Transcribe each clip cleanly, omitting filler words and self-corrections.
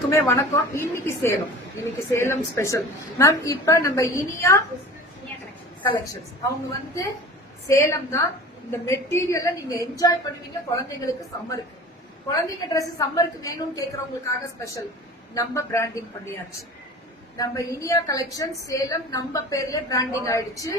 வணக்கம். இன்னைக்கு Salem special ma'am. இப்ப நம்ம இனியா கலெக்ஷன்ஸ் அவங்க சேலம் தான். இந்த மெட்டீரியல்ல நீங்க என்ஜாய் பண்ணுவீங்க. குழந்தைங்களுக்கு சம்மருக்கு குழந்தைங்க ட்ரெஸ் சம்மருக்கு வேணும்னு கேக்குறவங்களுக்காக ஸ்பெஷல் நம்ம பிராண்டிங் பண்ணியாச்சு. நம்ம இனியா கலெக்ஷன் சேலம் நம்ம பேர்ல பிராண்டிங் ஆயிடுச்சு.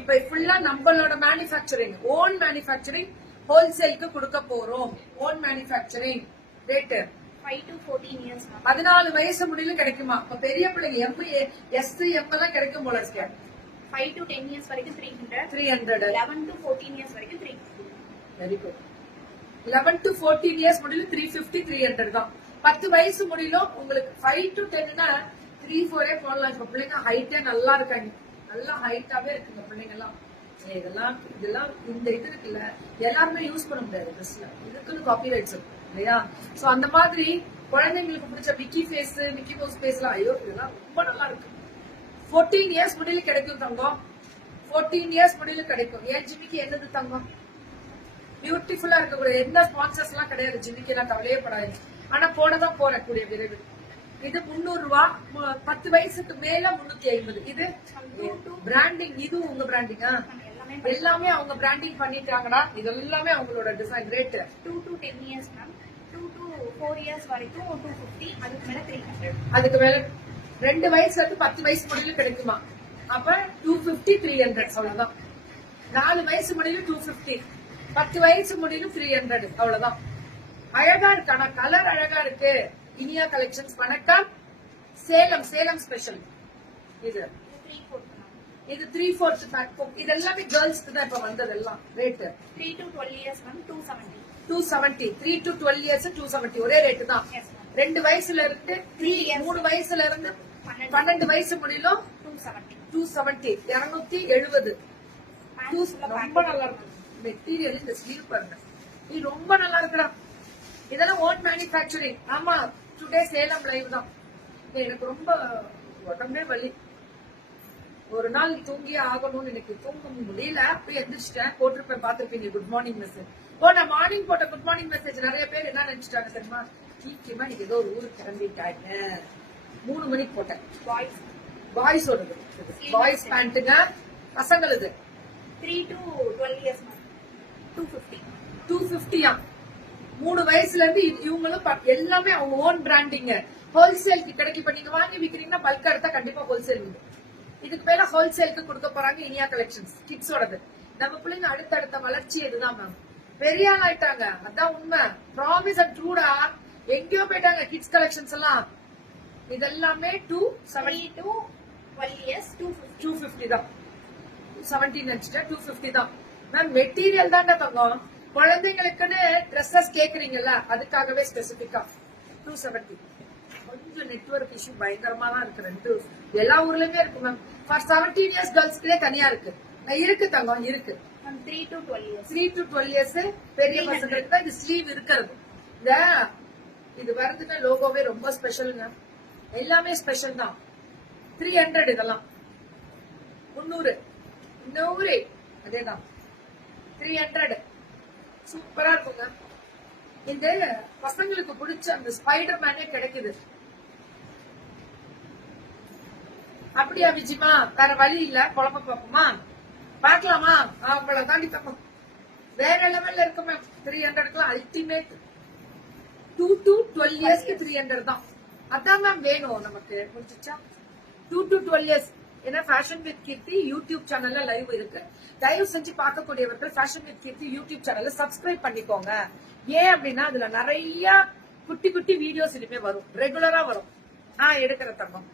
இப்ப ஃபுல்லா நம்மளோட மேனுஃபேக்சரிங், ஓன் மேனுஃபேக்சரிங், ஹோல்சேலுக்கு கொடுக்க போறோம். Own manufacturing. Rate 5 to 14 years. 14 வயசு முடியல கிடைக்குமா? இப்ப பெரிய பிள்ளைங்க எஸ் எம் எல்லாம் கிடைக்கும் போல இருக்கு. 5 to 10 years வரைக்கும் 300. 11 to 14 years வரைக்கும் 350. Very good. 11 to 14 years முடியல 350, 300 தான். 10 வயசு முடியல உங்களுக்கு 5 to 10னா 3-4 போடலாம். இப்ப பிள்ளைங்க ஹைட்டே நல்லா இருக்காங்க. நல்லா ஹைட்டாவே இருக்குங்க பிள்ளைங்க எல்லாம். இதெல்லாம் இந்த இது இருக்குல்ல, எல்லாருமே யூஸ் பண்ண முடியாது ட்ரெஸ்ல. இதுக்குன்னு காப்பிரைட்ஸ் இருக்கு இல்லையா? சோ அந்த மாதிரி குழந்தைங்களுக்கு பிடிச்ச Mickey face, Mickey Mouse face எல்லாம் ஐயோ இதெல்லாம் ரொம்ப நல்லா இருக்கு. 14 இயர்ஸ் முடியல கிடைக்கும் தங்கம். 14 இயர்ஸ் முடியல கிடைக்கும். ஏன் ஜிமிக்கு என்னது தங்கம்? பியூட்டிஃபுல்லா இருக்கக்கூடிய எந்த ஸ்பான்சர்ஸ் எல்லாம் கிடையாது ஜிமிக்கு. எல்லாம் கவலையே படாது. ஆனா போடதான் போறேன் கூடிய விரைவில். இது 300 ரூபா. 10 வயசுக்கு மேல 350. இது பிராண்டிங். இது உங்க பிராண்டிங்கா? எல்லாமே அவங்க பிராண்டிங் பண்ணிட்டாங்கடா. இது எல்லாமே அவங்களோட design. Rate 2 to 10 years ma'am. 2 to 4 years வரைக்கும் 250. அதுக்கு மேல 300. அதுக்கு மேல 2 வயசுல இருந்து 10 வயசு முடியல கிடைக்குமா? அப்ப 250, 300 அவ்வளவுதான். 4 வயசு முடியல 250, 10 வயசு முடியல 300 அவ்வளவுதான். அழகா இருக்கு. ஆனா கலர் அழகா இருக்கு. இனியா கலெக்ஷன்ஸ். வணக்கம். சேலம் ஸ்பெஷல். இது 3/4 பேக். இது எல்லாமே கேர்ள்ஸ்க்கு தான் இப்ப வந்ததெல்லாம். Rate 3 to 12 years ma'am 270. 270. 3 to 12 years 270. ஒரே ரேட் தான். 2 வயசுல இருந்து 3 வயசுல இருந்து 12 வயசு முடியலும் 270. 270. ரொம்ப நல்லா இருக்கு மெட்டீரியல். இந்த ஸ்லீவ் பாருங்க, இது ரொம்ப நல்லா இருக்குடா. இதெல்லாம் ஓன் மேனுஃபேக்சரிங். ஆமா, டுடே சேலம் லைவ் தான். எனக்கு ரொம்ப உடம்பே வலி. ஒரு நாள் தூங்கியே ஆகணும்னு எனக்கு தூங்க முடியல. போய் எந்திரிச்சிட்டேன். போட்டிருப்பேன், பாத்துருப்பீங்க குட் மார்னிங் மெசேஜ். நான் மார்னிங் போட்ட குட் மார்னிங் மெசேஜ் நிறைய பேர் என்ன நினைச்சிட்டாங்க தெரியுமா? சீக்கிரமா நீங்க ஏதோ ஒரு ஊருக்கு கிளம்பிட்டாங்க. 3 மணிக்கு போட்டேன். பாய்ஸ் ஓடுது. பாய்ஸ் பேண்ட்டுங்க. பசங்களுது 3 to 12 years ma'am 250. 250யா? 3 வயசுல இருந்து இவங்களும் எல்லாமே அவங்க ஓன் பிராண்டிங். ஹோல்சேலுக்கு கிடைக்கு. இப்ப நீங்க வாங்கி விக்கிறீங்கன்னா பல்கா எடுத்தா கண்டிப்பா ஹோல்சேல். இதுக்கு பேர ஹோல்சேலுக்கு கொடுக்க போறாங்க இனியா கலெக்ஷன்ஸ். கிட்ஸோடது. நம்ம பிள்ளைங்க அடுத்தடுத்த வளர்ச்சி இதுதான் மேம். பெரிய ஆள் ஆயிட்டாங்க. அதான் உண்மை. ப்ராமிஸ் அண்ட் ட்ரூடா. எங்கேயோ போயிட்டாங்க கிட்ஸ் கலெக்ஷன்ஸ் எல்லாம். இதெல்லாமே 270 to 12 years 250 தான். 270 நினைச்சிட்டேன். 250 தான் மேம். மெட்டீரியல் தான்டா தங்கம். குழந்தைங்களுக்குன்னு ட்ரெஸ்ஸஸ் கேக்குறீங்கல்ல, அதுக்காகவே ஸ்பெசிபிக்கா 270. கொஞ்சம் நெட்வொர்க் இஷ்யூ பயங்கரமா தான் இருக்கு. எல்லா ஊர்லயுமே இருக்கு மேம். ஃபார் 17 இயர்ஸ் கேர்ள்ஸ்க்கே தனியா இருக்கு தங்கம். இருக்கு 3 to 12 years. 3 to 12 இயர்ஸ் பெரிய பசங்களுக்கு தான் இது ஸ்லீவ் இருக்கிறது. இது வருதுன்னா லோகோவே ரொம்ப ஸ்பெஷலுங்க. எல்லாமே ஸ்பெஷல் தான். 300 இதெல்லாம். 300 அதேதான். 300 சூப்பரா இருக்குங்க. இந்த பசங்களுக்கு பிடிச்ச அந்த ஸ்பைடர் மேனே கிடைக்குது. அப்படியா விஜிமா? வேற வழி இல்ல. குழப்ப பாப்போமா? பாக்கலாமா? அவங்கள தாண்டி தப்போம். வேற லெவல்ல இருக்கு மேம். 300 அல்டிமேட். 2 to 12 இயர்ஸ்க்கு 300 தான். அதான் மேம் வேணும் நமக்கு. முடிச்சுச்சா? 2 to 12 இயர்ஸ். ஏன்னா ஃபேஷன் வித் கீர்த்தி யூடியூப் சேனல்ல லைவ் இருக்கு. தயவு செஞ்சு பார்க்கக்கூடியவர்கள் ஃபேஷன் வித் கீர்த்தி யூடியூப் சேனல்ல சப்ஸ்கிரைப் பண்ணிக்கோங்க. ஏன் அப்படின்னா அதுல நிறைய குட்டி குட்டி வீடியோஸ் இனிமே வரும். ரெகுலரா வரும். எடுக்கிற தங்கம்.